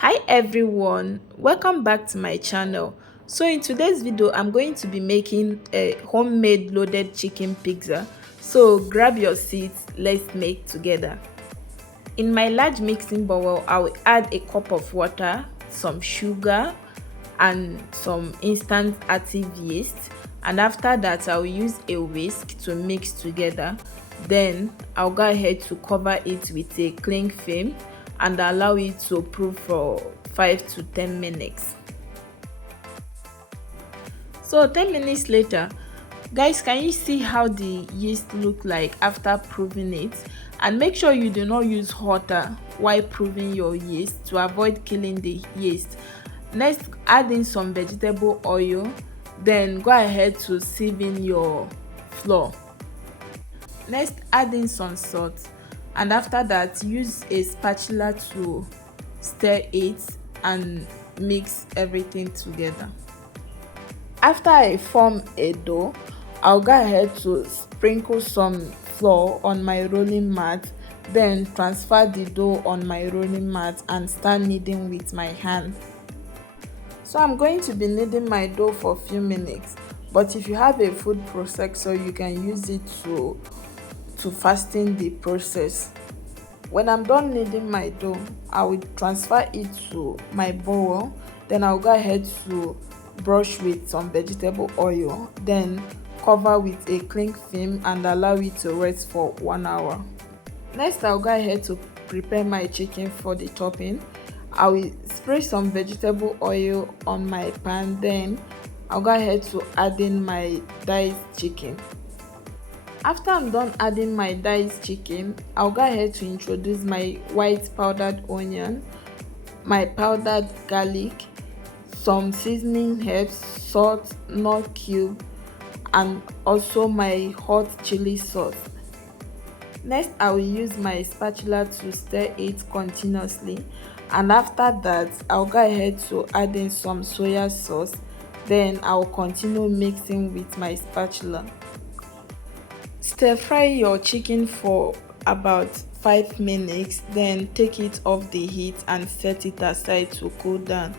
Hi everyone, welcome back to my channel. So in today's video I'm going to be making a homemade loaded chicken pizza. So grab your seats, let's make together. In my large mixing bowl I will add a cup of water, some sugar and some instant active yeast, and after that I will use a whisk to mix together. Then I'll go ahead to cover it with a cling film and allow it to proof for 5 to 10 minutes. So 10 minutes later, guys, can you see how the yeast look like after proving it? And make sure you do not use water while proving your yeast to avoid killing the yeast. Next, add in some vegetable oil, then go ahead to sieve in your flour. Next, add in some salt, and after that use a spatula to stir it and mix everything together. After I form a dough, I'll go ahead to sprinkle some flour on my rolling mat, then transfer the dough on my rolling mat and start kneading with my hand. So I'm going to be kneading my dough for a few minutes, but if you have a food processor you can use it to fasten the process. When I'm done kneading my dough, I will transfer it to my bowl, then I'll go ahead to brush with some vegetable oil, then cover with a cling film and allow it to rest for 1 hour. Next, I'll go ahead to prepare my chicken for the topping. I will spray some vegetable oil on my pan, then I'll go ahead to add in my diced chicken. After I'm done adding my diced chicken, I'll go ahead to introduce my white powdered onion, my powdered garlic, some seasoning herbs, salt, nut cube, and also my hot chili sauce. Next, I will use my spatula to stir it continuously, and after that I'll go ahead to add in some soya sauce, then I'll continue mixing with my spatula. Stir fry your chicken for about 5 minutes, then take it off the heat and set it aside to cool down.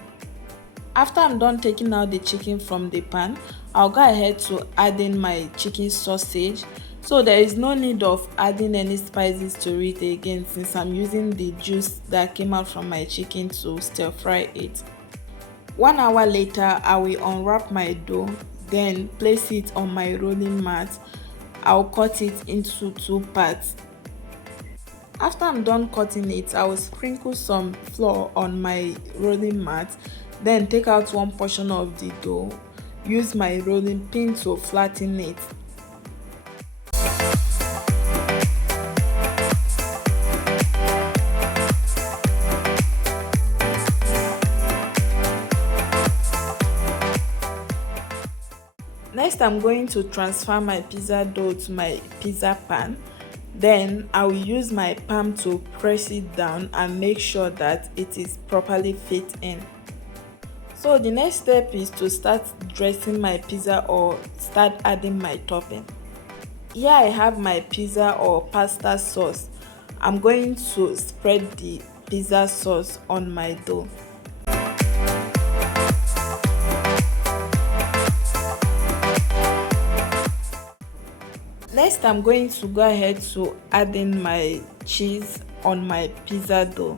After I'm done taking out the chicken from the pan, I'll go ahead to add in my chicken sausage. So there is no need of adding any spices to it again, since I'm using the juice that came out from my chicken to stir fry it. 1 hour later, I will unwrap my dough, then place it on my rolling mat. I'll cut it into 2 parts. After I'm done cutting it, I will sprinkle some flour on my rolling mat, then take out one portion of the dough, use my rolling pin to flatten it. Next, I'm going to transfer my pizza dough to my pizza pan. Then I will use my palm to press it down and make sure that it is properly fit in. So the next step is to start dressing my pizza or start adding my topping. Here I have my pizza or pasta sauce. I'm going to spread the pizza sauce on my dough. Next, I'm going to go ahead to add in my cheese on my pizza dough.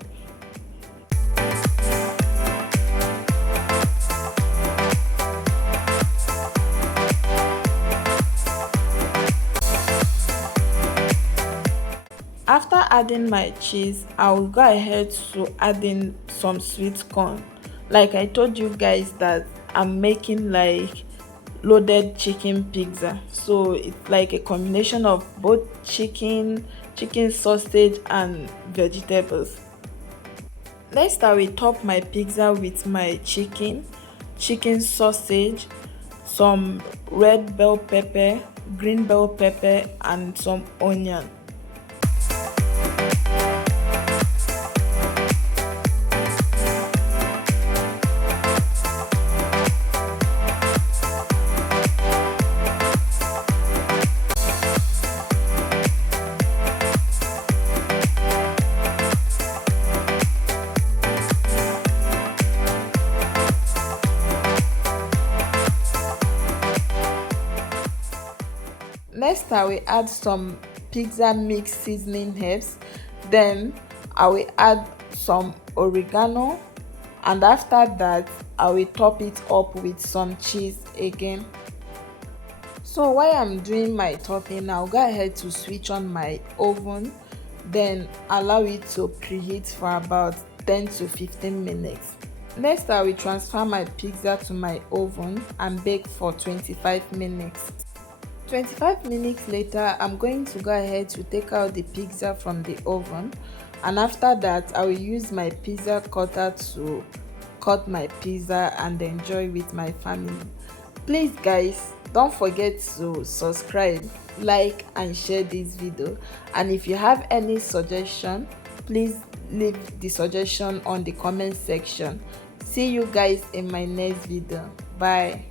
After adding my cheese, I will go ahead to add in some sweet corn. Like I told you guys that I'm making like loaded chicken pizza, so it's like a combination of both chicken sausage and vegetables. Next, I will top my pizza with my chicken sausage, some red bell pepper, green bell pepper, and some onion. Next, I will add some pizza mix seasoning herbs. Then I will add some oregano, and after that I will top it up with some cheese again. So while I'm doing my topping, I'll go ahead to switch on my oven, then allow it to preheat for about 10 to 15 minutes. Next, I will transfer my pizza to my oven and bake for 25 minutes. 25 minutes later, I'm going to go ahead to take out the pizza from the oven, and after that I will use my pizza cutter to cut my pizza and enjoy with my family. Please guys, don't forget to subscribe, like and share this video, and if you have any suggestion, please leave the suggestion on the comment section. See you guys in my next video. Bye.